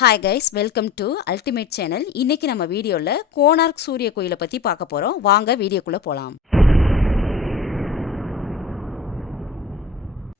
Hi guys, welcome to ultimate channel. இன்னைக்கு நம்ம வீடியோவில் கோனார்க் சூரிய கோயிலை பற்றி பார்க்க போகிறோம். வாங்க வீடியோக்குள்ளே போகலாம்.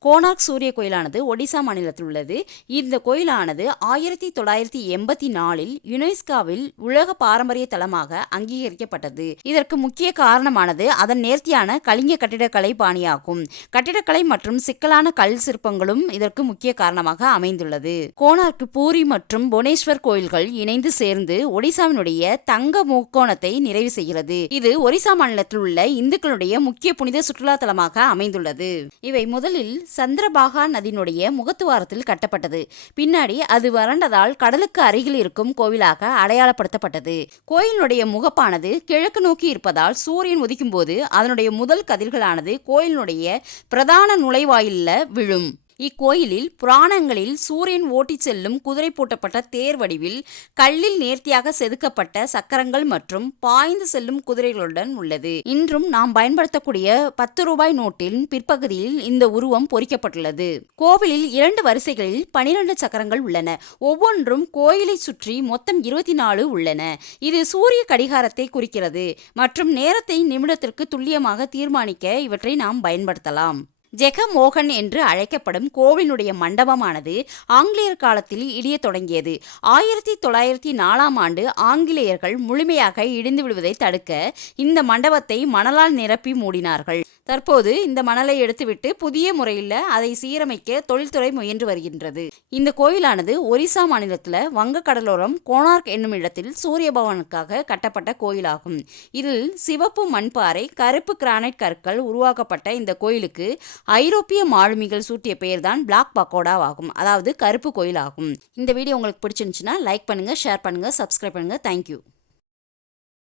கோனார்க் சூரிய கோயிலானது ஒடிசா மாநிலத்தில் உள்ளது. இந்த கோயிலானது 1984 யுனெஸ்கோவில் உலக பாரம்பரிய தலமாக அங்கீகரிக்கப்பட்டது. இதற்கு முக்கிய காரணமானது அதன் நேர்த்தியான கலிங்க கட்டிடக்கலை பாணியாகும். கட்டிடக்கலை மற்றும் சிக்கலான கல் சிற்பங்களும் இதற்கு முக்கிய காரணமாக அமைந்துள்ளது. கோனார்க், பூரி மற்றும் புவனேஸ்வர் கோயில்கள் இணைந்து சேர்ந்து ஒடிசாவினுடைய தங்க முக்கோணத்தை நிறைவு செய்கிறது. இது ஒரிசா மாநிலத்தில் உள்ள இந்துக்களுடைய முக்கிய புனித சுற்றுலா தலமாக அமைந்துள்ளது. இவை முதலில் சந்திரபாகா நதியினுடைய முகத்துவாரத்தில் கட்டப்பட்டது. பின்னாடி அது வறண்டதால் கடலுக்கு அருகில் இருக்கும் கோவிலாக அடையாளப்படுத்தப்பட்டது. கோயிலினுடைய முகப்பானது கிழக்கு நோக்கி இருப்பதால் சூரியன் உதிக்கும் போது அதனுடைய முதல் கதிர்களானது கோயிலினுடைய பிரதான நுழைவாயில்ல விழும். இக்கோயிலில் புராணங்களில் சூரியன் ஓட்டிச் செல்லும் குதிரை பூட்டப்பட்ட தேர் வடிவில் கல்லில் நேர்த்தியாக செதுக்கப்பட்ட சக்கரங்கள் மற்றும் பாய்ந்து செல்லும் குதிரைகளுடன் உள்ளது. இன்றும் நாம் பயன்படுத்தக்கூடிய 10 ரூபாய் நோட்டின் பிற்பகுதியில் இந்த உருவம் பொறிக்கப்பட்டுள்ளது. கோவிலில் 2 வரிசைகளில் 12 சக்கரங்கள் உள்ளன. ஒவ்வொன்றும் கோயிலை சுற்றி மொத்தம் 24 உள்ளன. இது சூரிய கடிகாரத்தை குறிக்கிறது மற்றும் நேரத்தை நிமிடத்திற்கு துல்லியமாக தீர்மானிக்க இவற்றை நாம் பயன்படுத்தலாம். ஜெகமோகன் என்று அழைக்கப்படும் கோவிலுடைய மண்டபமானது ஆங்கிலேயர் காலத்தில் இடிய தொடங்கியது. 1904 ஆண்டு ஆங்கிலேயர்கள் முழுமையாக இடிந்து விடுவதை தடுக்க இந்த மண்டபத்தை மணலால் நிரப்பி மூடினார்கள். தற்போது இந்த மணலை எடுத்துவிட்டு புதிய முறையில் அதை சீரமைக்க தொழில்துறை முயன்று வருகின்றது. இந்த கோயிலானது ஒரிசா மாநிலத்தில் வங்கக்கடலோரம் கோனார்க் என்னும் இடத்தில் சூரிய பகவானுக்காக கட்டப்பட்ட கோயிலாகும். இதில் சிவப்பு மண்பாறை, கருப்பு கிரானைட் கற்கள் உருவாக்கப்பட்ட இந்த கோயிலுக்கு ஐரோப்பிய மாலுமிகள் சூட்டிய பெயர் தான் பிளாக் பக்கோடா ஆகும். அதாவது கருப்பு கோயில் ஆகும். இந்த வீடியோ உங்களுக்கு பிடிச்சிருந்துச்சுன்னா லைக் பண்ணுங்க, ஷேர் பண்ணுங்க, சப்ஸ்கிரைப் பண்ணுங்க. தேங்க்யூ.